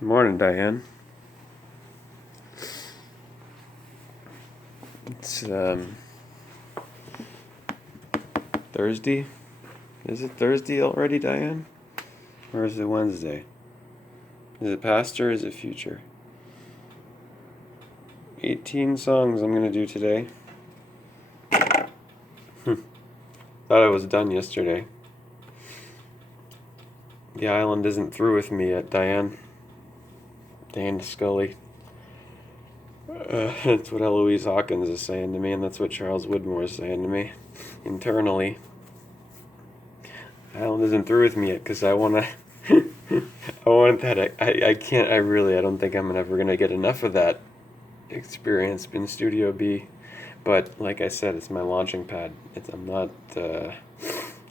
Morning, Diane. It's Thursday. Is it Thursday already, Diane? Or is it Wednesday? Is it past or is it future? 18 songs I'm gonna do today. Thought I was done yesterday. The island isn't through with me yet, Diane. Dan Scully. That's what Eloise Hawkins is saying to me, and that's what Charles Woodmore is saying to me internally. Island isn't through with me yet because I wanna. I want that. I can't. I don't think I'm ever gonna get enough of that experience in Studio B. But like I said, it's my launching pad. I'm not. I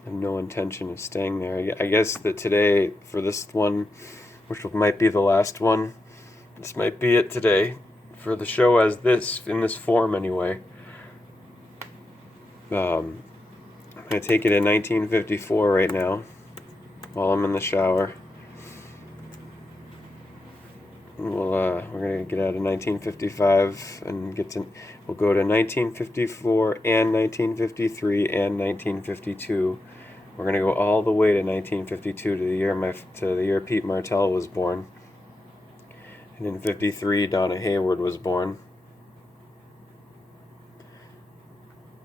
have no intention of staying there. I guess that today for this one, which might be the last one, this might be it today for the show as this in this form anyway. I'm gonna take it in 1954 right now, while I'm in the shower. We're gonna get out of 1955 and we'll go to 1954 and 1953 and 1952. We're gonna go all the way to 1952 to the year Pete Martell was born, and in 53 Donna Hayward was born.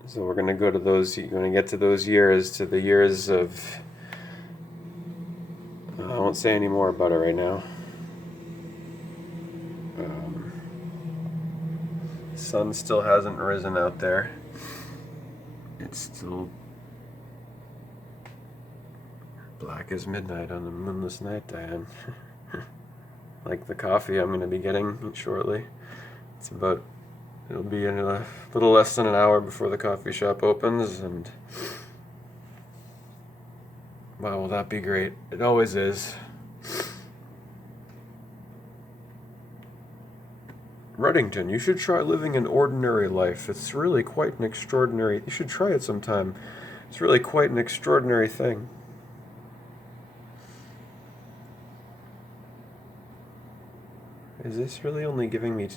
So we're gonna go to those. You're gonna get to those years, to the years of. I won't say any more about it right now. Sun still hasn't risen out there. It's still black as midnight on a moonless night, Diane. Like the coffee I'm going to be getting shortly. It'll be in a little less than an hour before the coffee shop opens, and wow, will that be great. It always is. Reddington, you should try living an ordinary life. It's really quite an extraordinary. You should try it sometime. It's really quite an extraordinary thing. Is this really only giving me...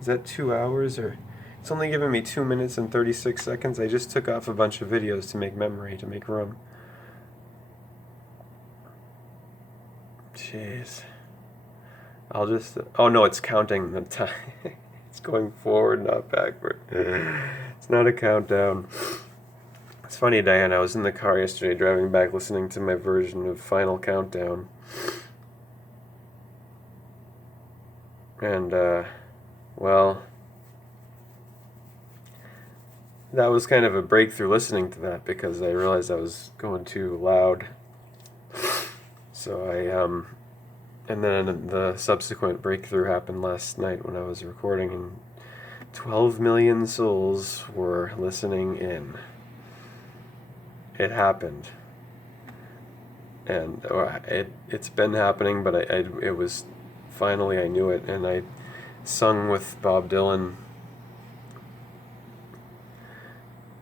Is that 2 hours or... It's only giving me 2 minutes and 36 seconds. I just took off a bunch of videos to make memory, to make room. Jeez. I'll just... Oh no, it's counting the time. It's going forward, not backward. It's not a countdown. It's funny, Diane, I was in the car yesterday driving back listening to my version of Final Countdown. And, well, that was kind of a breakthrough listening to that because I realized I was going too loud. So and then the subsequent breakthrough happened last night when I was recording, and 12 million souls were listening in. It happened. And it's been happening, but it was finally, I knew it, and I sung with Bob Dylan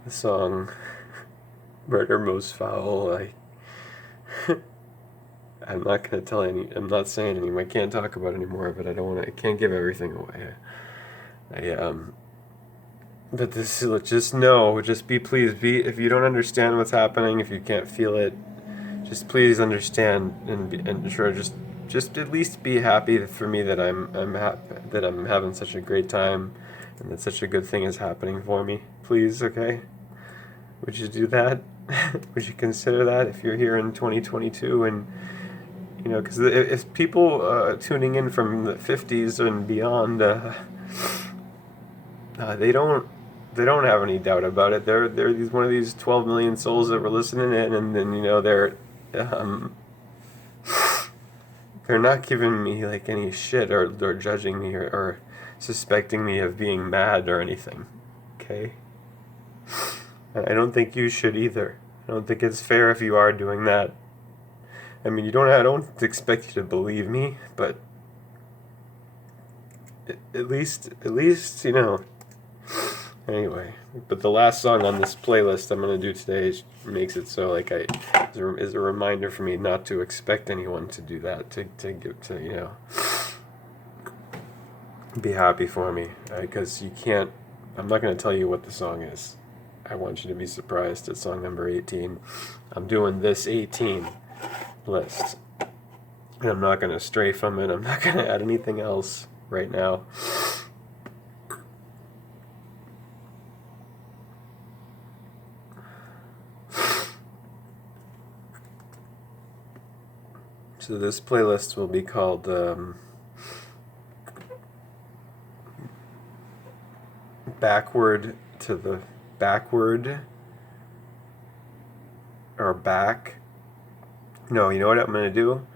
the song Murder Most Foul. I'm not going to tell I'm not saying anymore. I can't talk about it anymore, but I can't give everything away. But just be pleased. If you don't understand what's happening, if you can't feel it, just please understand and sure, just at least be happy for me that that I'm having such a great time and that such a good thing is happening for me. Please, okay? Would you do that? Would you consider that if you're here in 2022 and because if people tuning in from the 50s and beyond, they don't have any doubt about it. They're one of these 12 million souls that were listening in, and then they're not giving me like any shit or judging me or suspecting me of being mad or anything. Okay? I don't think you should either. I don't think it's fair if you are doing that. I mean, I don't expect you to believe me, but at least, Anyway, but the last song on this playlist I'm gonna do today makes it so like is a reminder for me not to expect anyone to do that, to give to, you know, be happy for me, because you can't. I'm not gonna tell you what the song is. I want you to be surprised at song number 18. I'm doing this 18 list, and I'm not gonna stray from it. I'm not gonna add anything else right now. So this playlist will be called Backward to the Backward, or Back. No, you know what I'm going to do?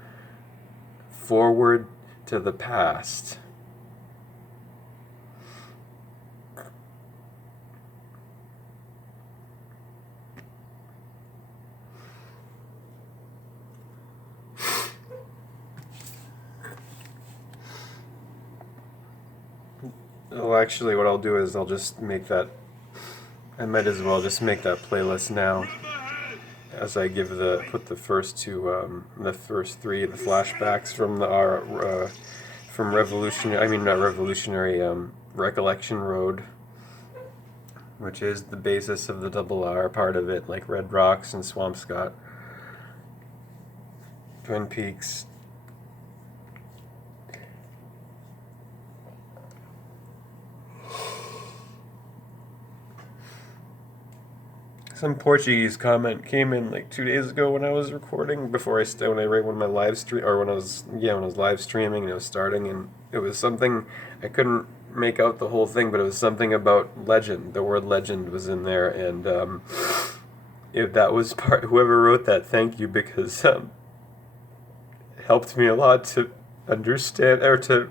Forward to the Past. Well, actually, what I'll do is I'll just make that. I might as well just make that playlist now, as I put the first two, the first three, the flashbacks from from Revolutionary. I mean, not Revolutionary. Recollection Road, which is the basis of the double R part of it, like Red Rocks and Swampscott, Twin Peaks. Some Portuguese comment came in like 2 days ago when I was recording, before when I read one of my live stream, or when I was live streaming and it was starting, and it was something I couldn't make out the whole thing, but it was something about legend. The word legend was in there, and if that was whoever wrote that, thank you, because it helped me a lot to understand, or to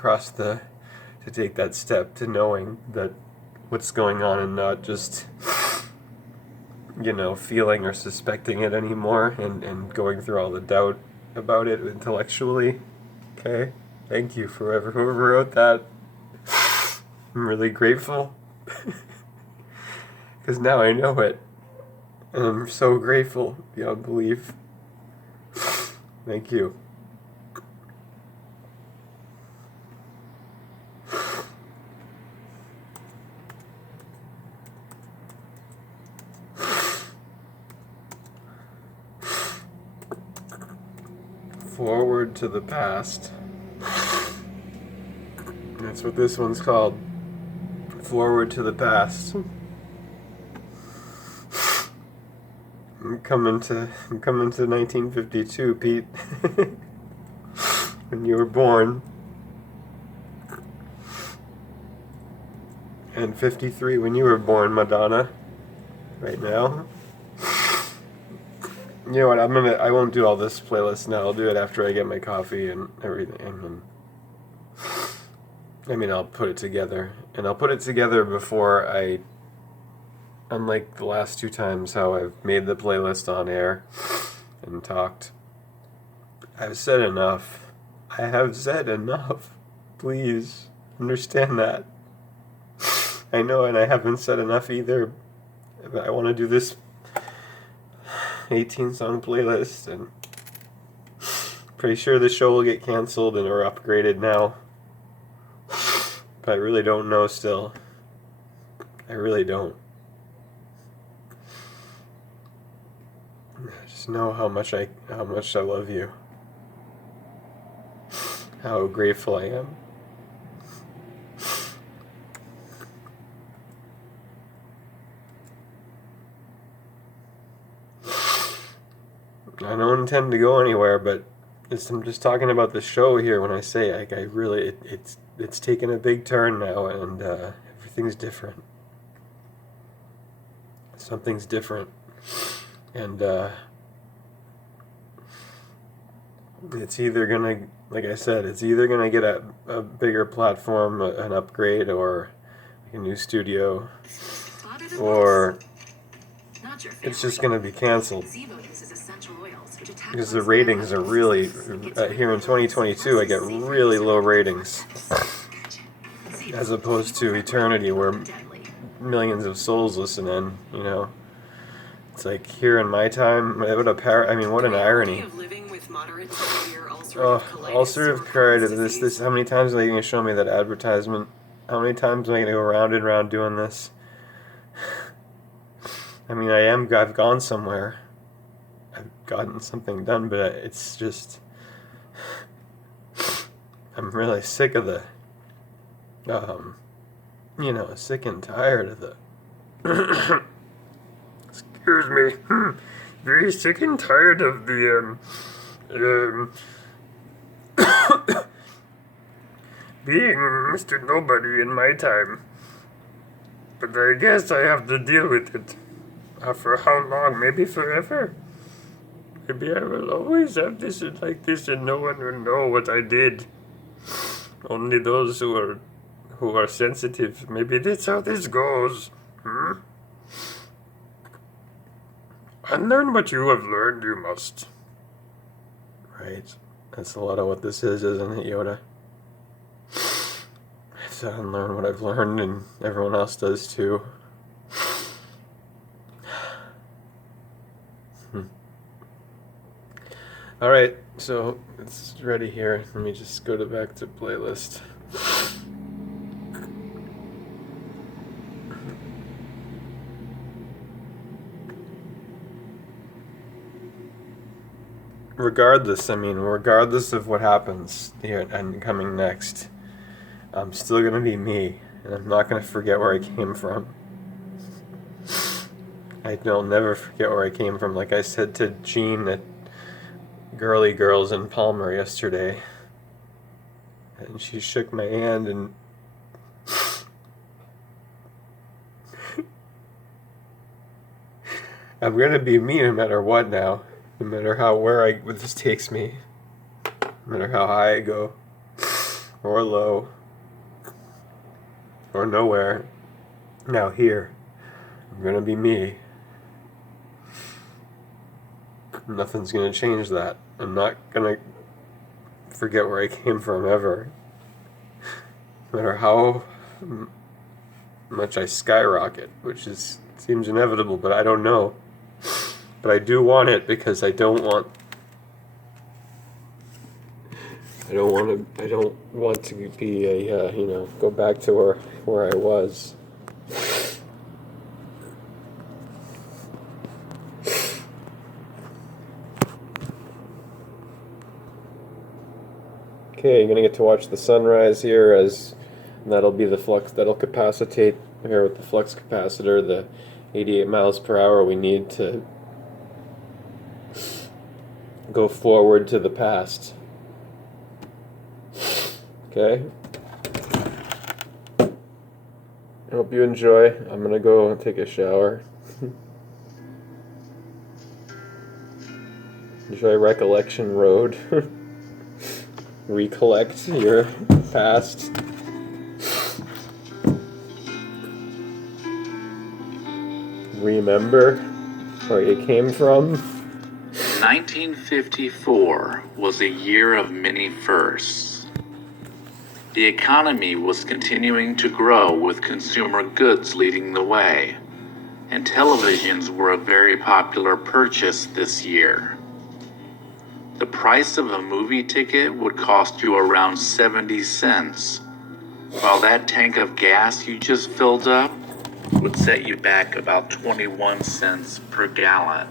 to take that step to knowing that what's going on, and not just, feeling or suspecting it anymore, and going through all the doubt about it intellectually. Okay? Thank you for whoever wrote that. I'm really grateful. Because now I know it. And I'm so grateful beyond belief. Thank you. Forward to the Past. That's what this one's called. Forward to the Past. I'm coming to 1952, Pete. When you were born. And 53 when you were born, Madonna. Right now. You know what, I won't do all this playlist now. I'll do it after I get my coffee and everything. I'll put it together. And I'll put it together before unlike the last two times how I've made the playlist on air and talked. I've said enough. I have said enough. Please, understand that. I know, and I haven't said enough either. But I want to do this 18-song playlist, and pretty sure the show will get canceled or upgraded now. But I really don't know still. I really don't. I just know how much I love you. How grateful I am. I don't intend to go anywhere, but I'm just talking about the show here when I say it's taken a big turn now, and everything's different. Something's different, and it's either gonna, like I said, it's either gonna get a bigger platform, an upgrade, or a new studio, or it's just gonna be canceled. Because the ratings are really, here in 2022, I get really low ratings. as opposed to eternity where millions of souls listen in, you know. It's like here in my time, what what an irony. Oh, ulcerative colitis, how many times are they going to show me that advertisement? How many times am I going to go round and round doing this? I mean, I've gone somewhere. I've gotten something done, but it's just, I'm really sick of sick and tired of the, excuse me, very sick and tired of the, being Mr. Nobody in my time. But I guess I have to deal with it. For how long? Maybe forever? Maybe I will always have this and like this and no one will know what I did. Only those who are sensitive. Maybe that's how this goes. Unlearn what you have learned, you must. Right. That's a lot of what this is, isn't it, Yoda? I have to unlearn what I've learned, and everyone else does too. Alright, so it's ready here. Let me just go back to playlist. Regardless of what happens here and coming next, I'm still going to be me, and I'm not going to forget where I came from. I'll never forget where I came from. Like I said to Jean at Girly Girls in Palmer yesterday, and she shook my hand, and I'm going to be me no matter what now. No matter where this takes me, no matter how high I go, or low, or nowhere. Now here, I'm gonna be me. Nothing's gonna change that. I'm not gonna forget where I came from ever. No matter how much I skyrocket, which seems inevitable, but I don't know. But I do want it because I don't want to be go back to where I was. Okay, you're gonna get to watch the sunrise here, and that'll be the flux that'll capacitate here with the flux capacitor, the 88 miles per hour we need to go forward to the past. Okay? I hope you enjoy. I'm gonna go and take a shower. Enjoy Recollection Road. Recollect your past. Remember where you came from. 1954 was a year of many firsts. The economy was continuing to grow with consumer goods leading the way, and televisions were a very popular purchase this year. The price of a movie ticket would cost you around 70 cents, while that tank of gas you just filled up would set you back about 21 cents per gallon.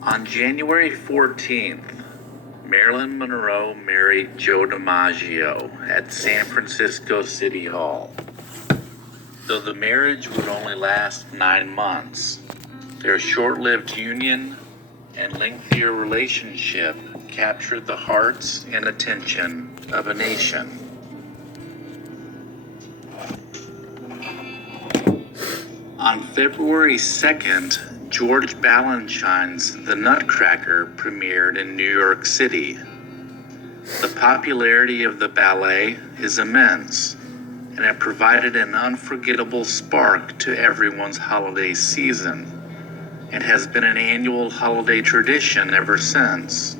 On January 14th, Marilyn Monroe married Joe DiMaggio at San Francisco City Hall. Though the marriage would only last 9 months, their short-lived union and lengthier relationship captured the hearts and attention of a nation. On February 2nd, George Balanchine's The Nutcracker premiered in New York City. The popularity of the ballet is immense, and it provided an unforgettable spark to everyone's holiday season. It has been an annual holiday tradition ever since.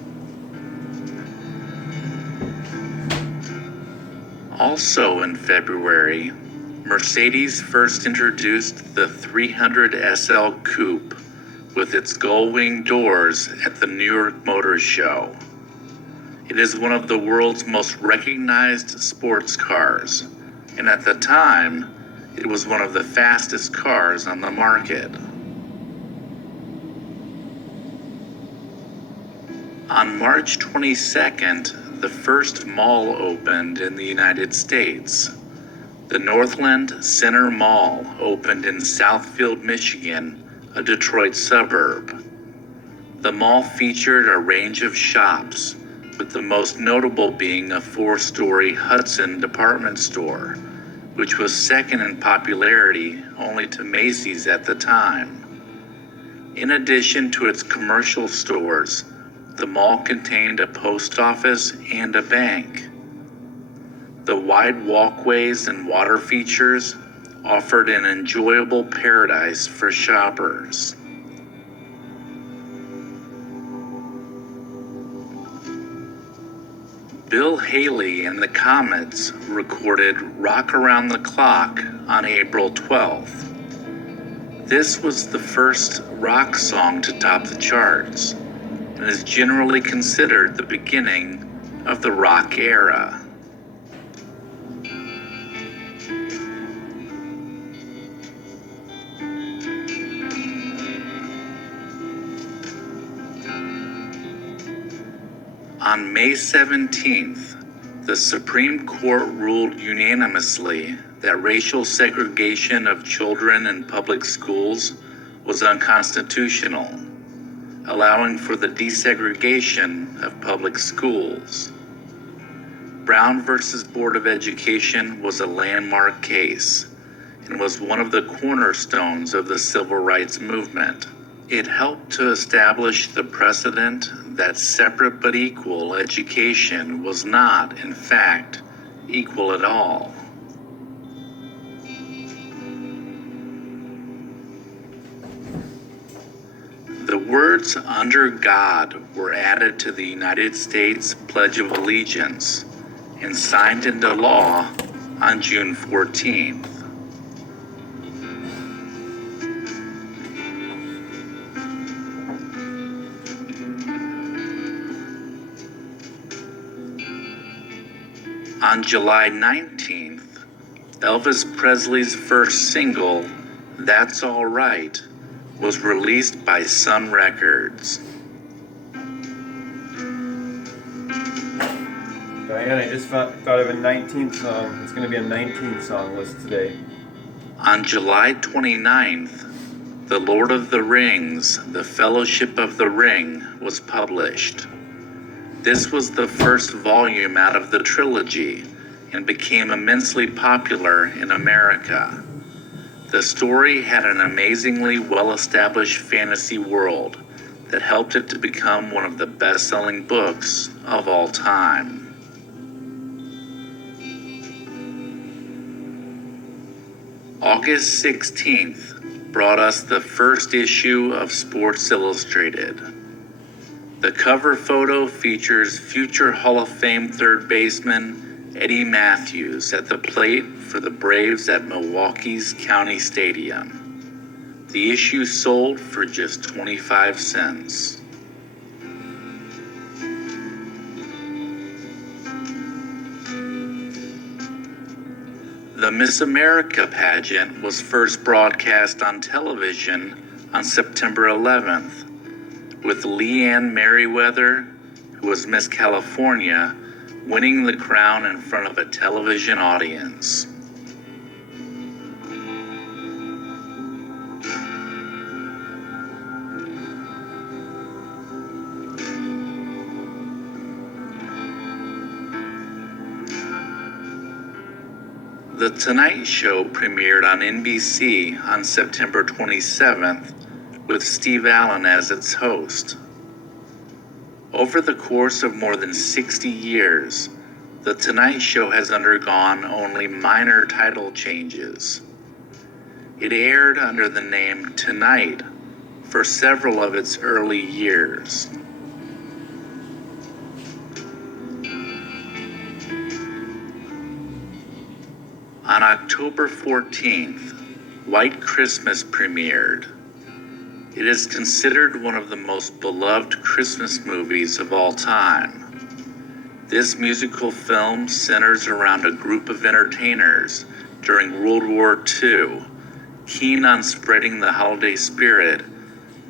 Also in February, Mercedes first introduced the 300 SL Coupe with its gull-wing doors at the New York Motor Show. It is one of the world's most recognized sports cars, and at the time, it was one of the fastest cars on the market. On March 22nd, the first mall opened in the United States. The Northland Center Mall opened in Southfield, Michigan, a Detroit suburb. The mall featured a range of shops, with the most notable being a 4-story Hudson department store, which was second in popularity only to Macy's at the time. In addition to its commercial stores, the mall contained a post office and a bank. The wide walkways and water features offered an enjoyable paradise for shoppers. Bill Haley and the Comets recorded Rock Around the Clock on April 12th. This was the first rock song to top the charts, and is generally considered the beginning of the rock era. On May 17th, the Supreme Court ruled unanimously that racial segregation of children in public schools was unconstitutional, allowing for the desegregation of public schools. Brown versus Board of Education was a landmark case and was one of the cornerstones of the civil rights movement. It helped to establish the precedent that separate but equal education was not, in fact, equal at all. The words "under God" were added to the United States Pledge of Allegiance and signed into law on June 14th. On July 19th, Elvis Presley's first single, "That's All Right," was released by Sun Records. Diane, I just thought of a 19th song. It's going to be a 19th song list today. On July 29th, The Lord of the Rings, The Fellowship of the Ring was published. This was the first volume out of the trilogy and became immensely popular in America. The story had an amazingly well-established fantasy world that helped it to become one of the best-selling books of all time. August 16th brought us the first issue of Sports Illustrated. The cover photo features future Hall of Fame third baseman Eddie Matthews at the plate for the Braves at Milwaukee's County Stadium. The issue sold for just 25 cents. The Miss America pageant was first broadcast on television on September 11th, with Leanne Merriweather, who was Miss California, winning the crown in front of a television audience. The Tonight Show premiered on NBC on September 27th, with Steve Allen as its host. Over the course of more than 60 years, The Tonight Show has undergone only minor title changes. It aired under the name Tonight for several of its early years. October 14th, White Christmas premiered. It is considered one of the most beloved Christmas movies of all time. This musical film centers around a group of entertainers during World War II, keen on spreading the holiday spirit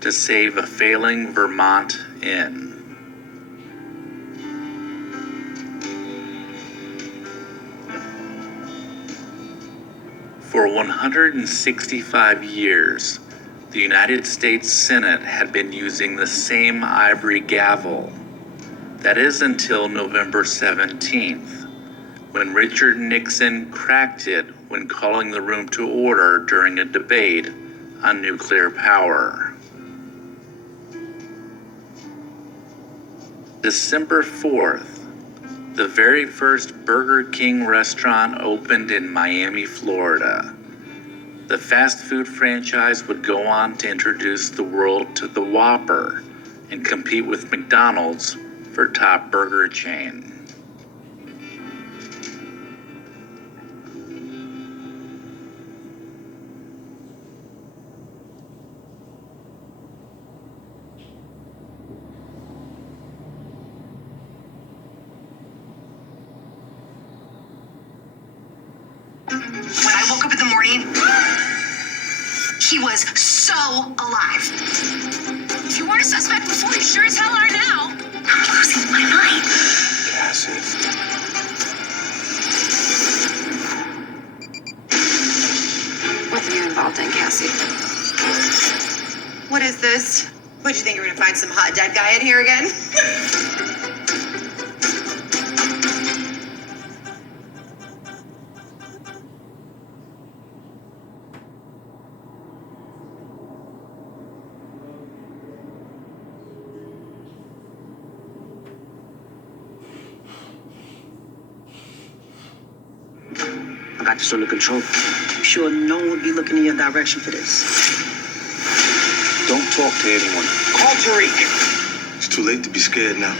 to save a failing Vermont inn. For 165 years, the United States Senate had been using the same ivory gavel. That is until November 17th, when Richard Nixon cracked it when calling the room to order during a debate on nuclear power. December 4th, the very first Burger King restaurant opened in Miami, Florida. The fast food franchise would go on to introduce the world to the Whopper and compete with McDonald's for top burger chain. When I woke up in the morning, he was so alive. If you weren't a suspect before, you sure as hell are now. I'm losing my mind. Cassie. What are you involved in, Cassie? What is this? What'd you think you were gonna find some hot dead guy in here again? I got this under control. I'm sure no one would be looking in your direction for this. Don't talk to anyone. Call Tariq. It's too late to be scared now.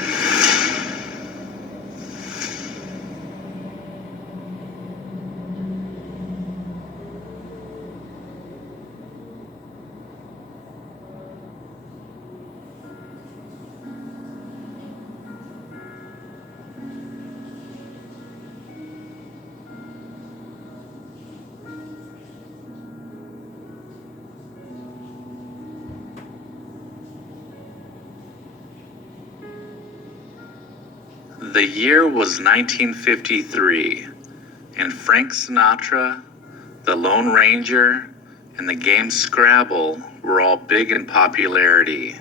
The year was 1953, and Frank Sinatra, the Lone Ranger, and the game Scrabble were all big in popularity.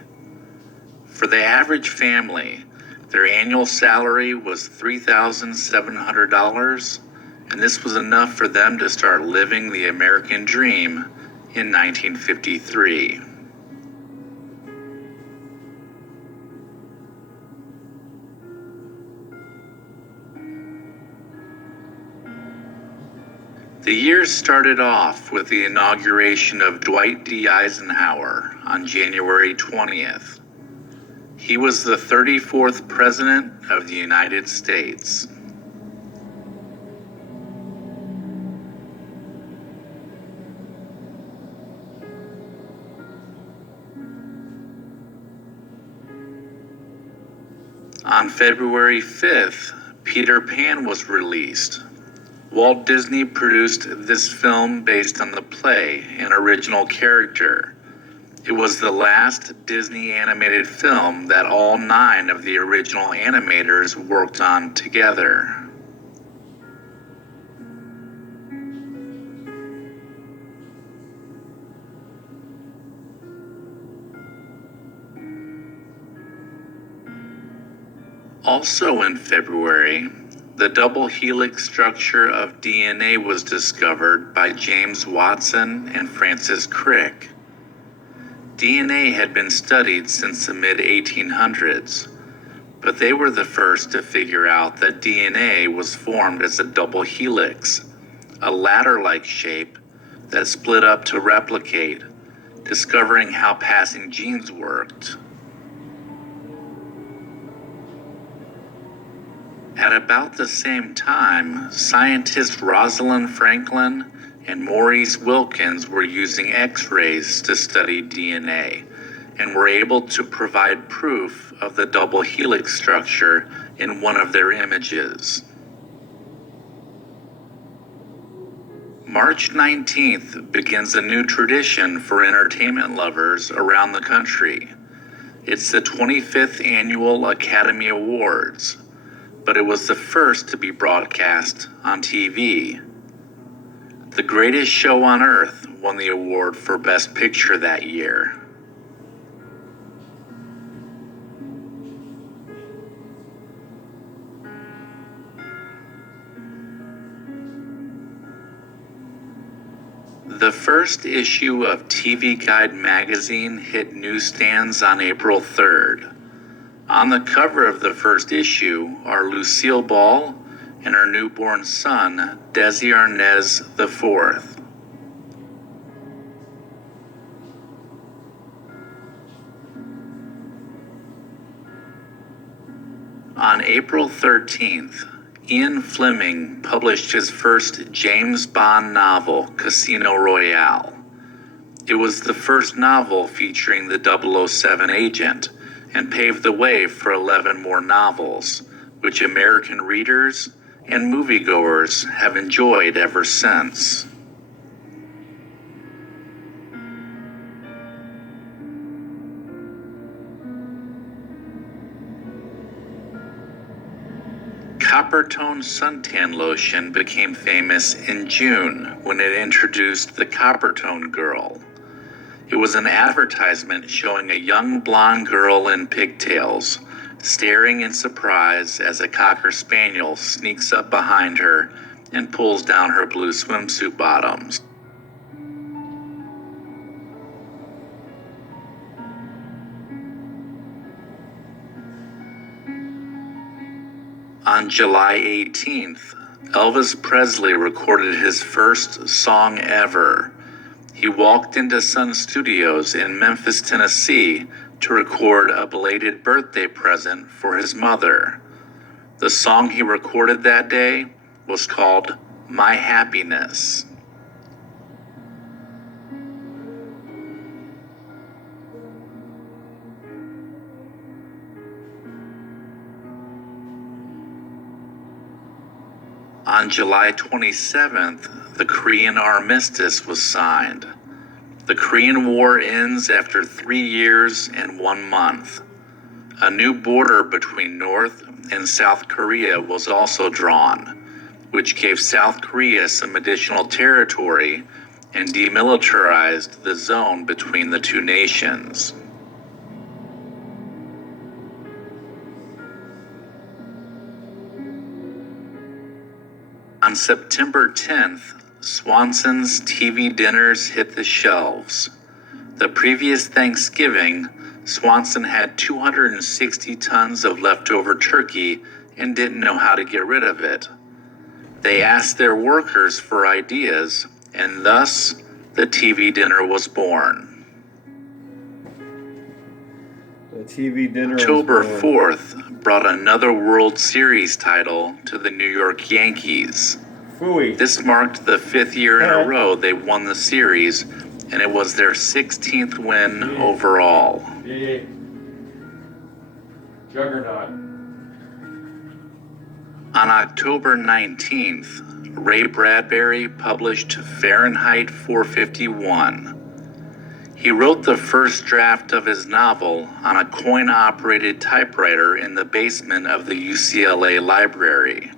For the average family, their annual salary was $3,700, and this was enough for them to start living the American dream in 1953. The year started off with the inauguration of Dwight D. Eisenhower on January 20th. He was the 34th President of the United States. On February 5th, Peter Pan was released. Walt Disney produced this film based on the play and original character. It was the last Disney animated film that all 9 of the original animators worked on together. Also in February, the double helix structure of DNA was discovered by James Watson and Francis Crick. DNA had been studied since the mid-1800s, but they were the first to figure out that DNA was formed as a double helix, a ladder-like shape that split up to replicate, discovering how passing genes worked. At about the same time, scientists Rosalind Franklin and Maurice Wilkins were using X-rays to study DNA and were able to provide proof of the double helix structure in one of their images. March 19th begins a new tradition for entertainment lovers around the country. It's the 25th Annual Academy Awards, but it was the first to be broadcast on TV. The Greatest Show on Earth won the award for Best Picture that year. The first issue of TV Guide magazine hit newsstands on April 3rd. On the cover of the first issue are Lucille Ball and her newborn son, Desi Arnaz IV. On April 13th, Ian Fleming published his first James Bond novel, Casino Royale. It was the first novel featuring the 007 agent and paved the way for 11 more novels, which American readers and moviegoers have enjoyed ever since. Coppertone suntan lotion became famous in June when it introduced the Coppertone Girl. It was an advertisement showing a young blonde girl in pigtails, staring in surprise as a Cocker Spaniel sneaks up behind her and pulls down her blue swimsuit bottoms. On July 18th, Elvis Presley recorded his first song ever. He walked into Sun Studios in Memphis, Tennessee to record a belated birthday present for his mother. The song he recorded that day was called My Happiness. On July 27th, the Korean armistice was signed. The Korean War ends after 3 years and 1 month. A new border between North and South Korea was also drawn, which gave South Korea some additional territory and demilitarized the zone between the two nations. On September 10th, Swanson's TV dinners hit the shelves. The previous Thanksgiving, Swanson had 260 tons of leftover turkey and didn't know how to get rid of it. They asked their workers for ideas, and thus the TV dinner was born. The TV dinner October was born. 4th brought another World Series title to the New York Yankees. Phooey. This marked the 5th year in a row they won the series, and it was their 16th win overall. Yeah. Juggernaut. On October 19th, Ray Bradbury published Fahrenheit 451. He wrote the first draft of his novel on a coin-operated typewriter in the basement of the UCLA library.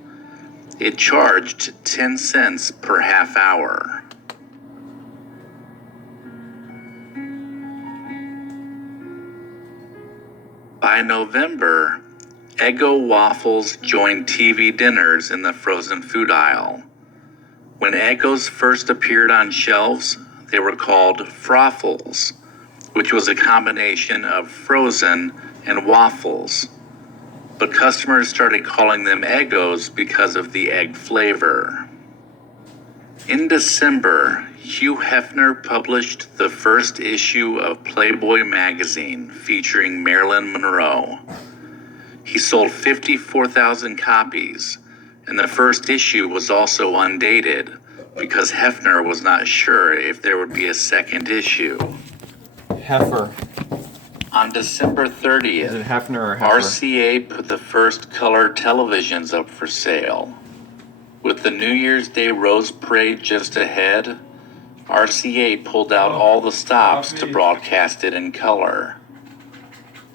It charged 10 cents per half hour. By November, Eggo waffles joined TV dinners in the frozen food aisle. When Eggos first appeared on shelves, they were called Froffles, which was a combination of frozen and waffles. But customers started calling them Eggos because of the egg flavor. In December, Hugh Hefner published the first issue of Playboy magazine featuring Marilyn Monroe. He sold 54,000 copies, and the first issue was also undated because Hefner was not sure if there would be a second issue. Heifer. On December Is it 30th, Hefner or Heifer? RCA put the first color televisions up for sale. With the New Year's Day Rose Parade just ahead, RCA pulled out all the stops to broadcast it in color.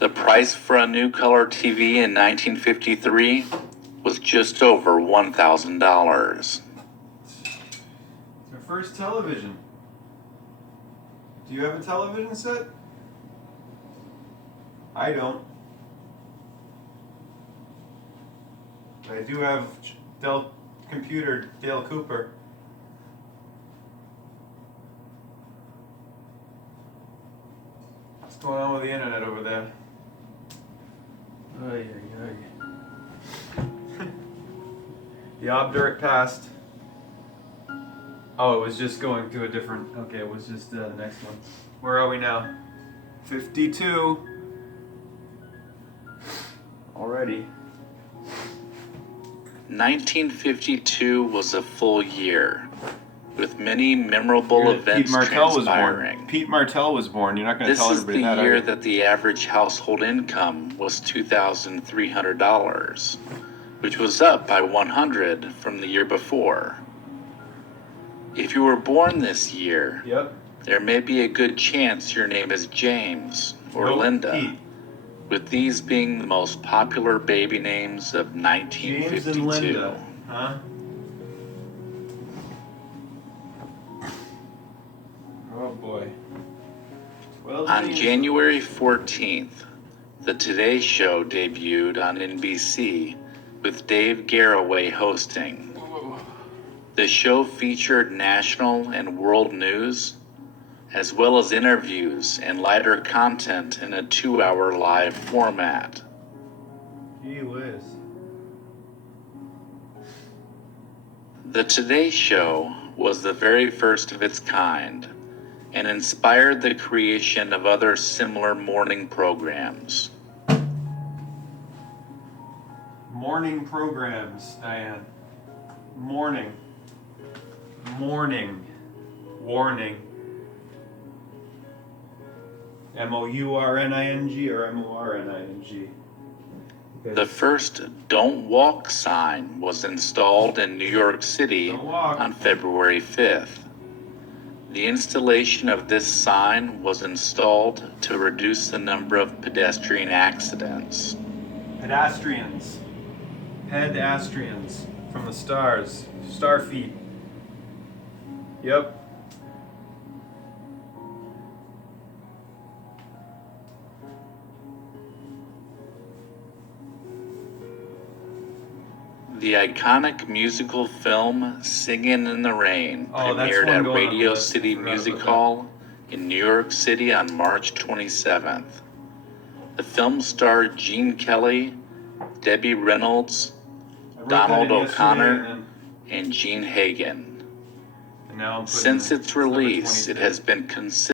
The price for a new color TV in 1953 was just over $1,000. It's our first television. Do you have a television set? I don't. I do have Dell computer, Dale Cooper. What's going on with the internet over there? Ay, ay, ay. The obdurate past. Oh, it was just going to a different. Okay, it was just the next one. Where are we now? 52. Already. 1952 was a full year, with many memorable events transpiring. Pete Martell was born. You're not going to This tell is everybody the that, are year you? that the average household income was $2,300, which was up by $100 from the year before. If you were born this year, Yep. there may be a good chance your name is James or Nope, Linda, Pete. with these being the most popular baby names of James 1952. and Linda. Huh? Oh boy. Well, On geez. January 14th, the Today Show debuted on NBC with Dave Garroway hosting. The show featured national and world news, as well as interviews and lighter content in a 2-hour live format. Gee whiz. The Today Show was the very first of its kind and inspired the creation of other similar morning programs. Morning programs, Diane. Morning. Morning. Warning. MOURNING or MORNING? The first Don't Walk sign was installed in New York City Don't walk. on February 5th. The installation of this sign was installed to reduce the number of pedestrian accidents. Pedestrians. Pedestrians. From the stars. Star feet. Yep. The iconic musical film Singin' in the Rain Oh, that's premiered one at going on the Radio list. City Forgot Music about that. Hall in New York City on March 27th. The film starred Gene Kelly, Debbie Reynolds, I wrote Donald that in yesterday, O'Connor, and Gene Hagen. and now I'm putting Since its December release, it 25th. has been considered